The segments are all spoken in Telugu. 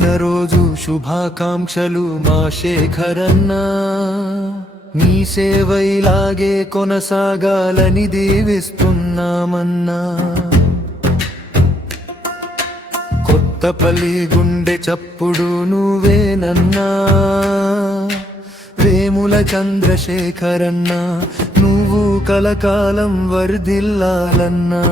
పుట్టినరోజు శుభాకాంక్షలు మా శేఖరన్నా, నీ సేవ ఇలాగే కొనసాగాలని దీవిస్తున్నామన్నా. కొత్తపల్లి గుండె చప్పుడు నువ్వేనన్నా, వేముల చంద్రశేఖరన్నా, నువ్వు కలకాలం వర్ధిల్లాలన్నా.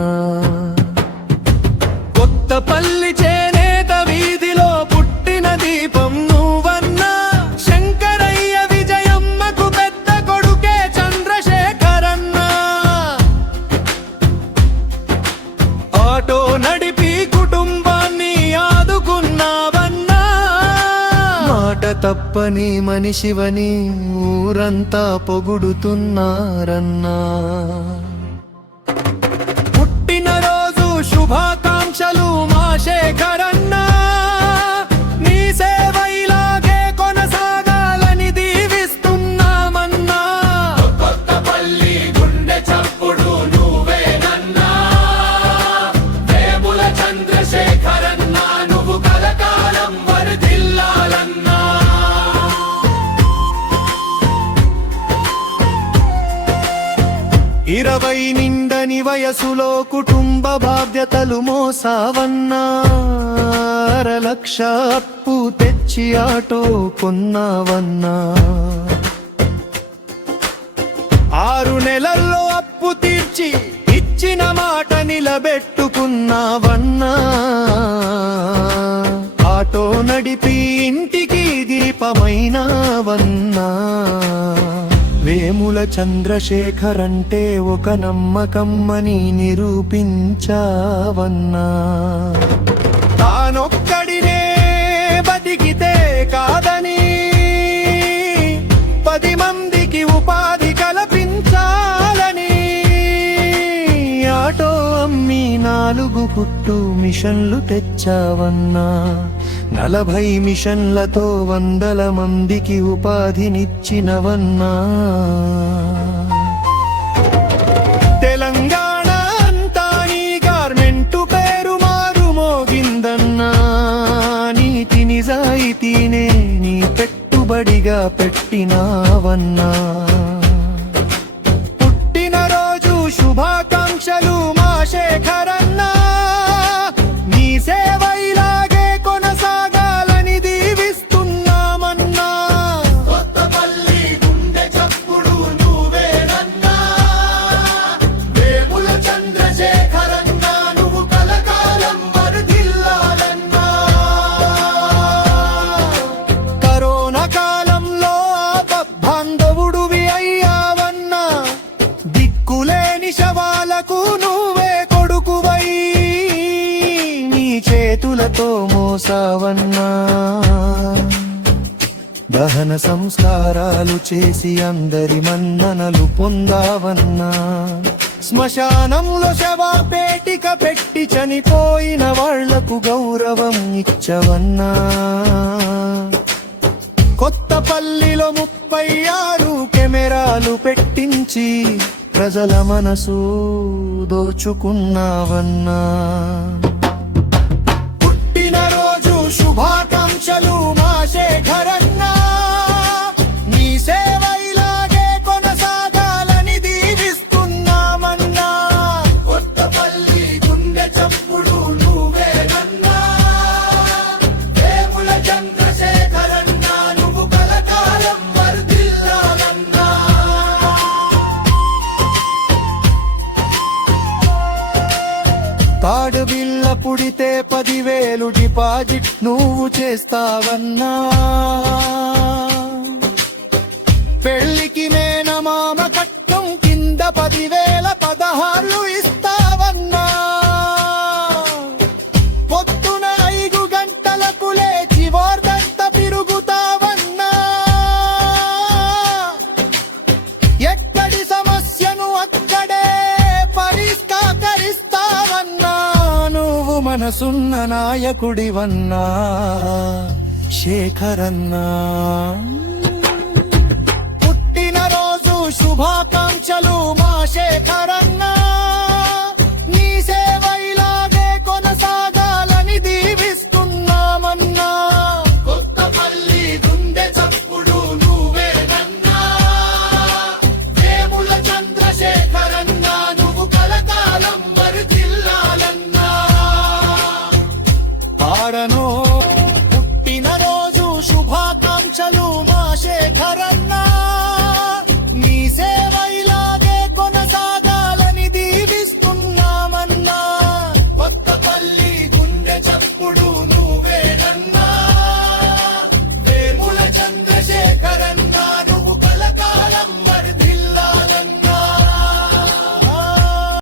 కొత్తపల్లి చేనేత వీధిలో పుట్టిన దీపం నువ్వన్నా, శంకరయ్య విజయమ్మకు పెద్ద కొడుకే చంద్రశేఖరన్నా. ఆటో నడిపి కుటుంబాన్ని ఆదుకున్నావన్నా, మాట తప్పని మనిషివని ఊరంతా పొగుడుతున్నారన్నా. పుట్టినరోజు శుభాకాంక్షలు మా శేఖరన్నా, నీ సేవ ఇలాగే కొనసాగాలని దీవిస్తున్నామన్నా. కొత్తపల్లి గుండె చప్పుడు నువ్వేనన్నా, వేముల చంద్రశేఖరన్నా, నువ్వు కలకాలం వర్ధిల్లాలన్నా. 20 నిండని వయసులో కుటుంబ బాధ్యతలు మోసావన్నా, 1.5 లక్ష అప్పు తెచ్చి ఆటో కొన్నావన్నా. 6 నెలల్లో అప్పు తీర్చి ఇచ్చిన మాట నిలబెట్టుకున్నావన్నా. ఆటో నడిపి ఇంటికి దీపమైనావన్నా. వేముల చంద్రశేఖర్ అంటే ఒక నమ్మకమ్మని నిరూపించావన్నా. తానొక్కడినే బతికితే కాదని 10 మందికి ఉపాధి కల్పించాలని, ఆటో అమ్మి 4 కుట్టు మిషన్లు తెచ్చావన్నా. 40 మిషన్లతో 100 మందికి ఉపాధినిచ్చినవన్నా. తెలంగాణ అంతా నీ గార్మెంటు పేరు మారు మోగిందన్నా. నీతి నిజాయితీనే నీ పెట్టుబడిగా పెట్టినావన్నా. పుట్టినరోజు శుభాకాంక్షలు మా శేఖరన్నా, నీ సేవ ఇలాగే కొనసాగాలని దీవిస్తున్నామన్నా. కొత్తపల్లి గుండె చప్పుడు నువ్వేనన్నా, వేముల చంద్రశేఖరన్నా, నువ్వు కలకాలం వర్ధిల్లాలన్నా. కరోనా కాలంలో ఆపద్బాంధవుడివి అయ్యావన్నా, దిక్కులేని శవాలకు నువ్వే కొడుకువై నీ చేతులతో మోసావన్నా. దహన సంస్కారాలు చేసి అందరి మన్ననలు పొందావన్నా. శ్మశానంలో శవపేటిక పెట్టి చనిపోయిన వాళ్లకు గౌరవం ఇచ్చవన్నా. కొత్తపల్లిలో 36 కెమెరాలు పెట్టించి ప్రజల మనసు దోచుకున్నావన్నా. పుట్టినరోజు శుభాకాంక్షలు మా శేఖరన్నా, నీ సేవ ఇలాగే కొనసాగాలని దీవిస్తున్నామన్నా. కొత్తపల్లి గుండె చప్పుడు నువ్వేనన్నా, వేముల చంద్రశేఖరన్నా, నువ్వు కలకాలం వర్ధిల్లాలన్నా. తాడు బిల్ల పుడితే 10,000 డిపాజిట్ నువ్వు చేస్తావన్నా. పెళ్లికి మేనమామ కట్నం కింద 10,000 16 ఇస్తావన్నా. పొద్దున 5 గంటలకు లేచి వార్దంతా తిరుగుతావన్నా. ఎక్కడి సమస్యను అక్కడే పరిష్కరిస్తావన్నా. నువ్వు మనసున్న నాయకుడివన్నా శేఖరన్నా. పుట్టినరోజు శుభాకాంక్షలు మా శేఖరన్నా, నీ సేవ ఇలాగే కొనసాగాలని దీవిస్తున్నామన్నా. పాడనో పుట్టినరోజు శుభాకాంక్షలు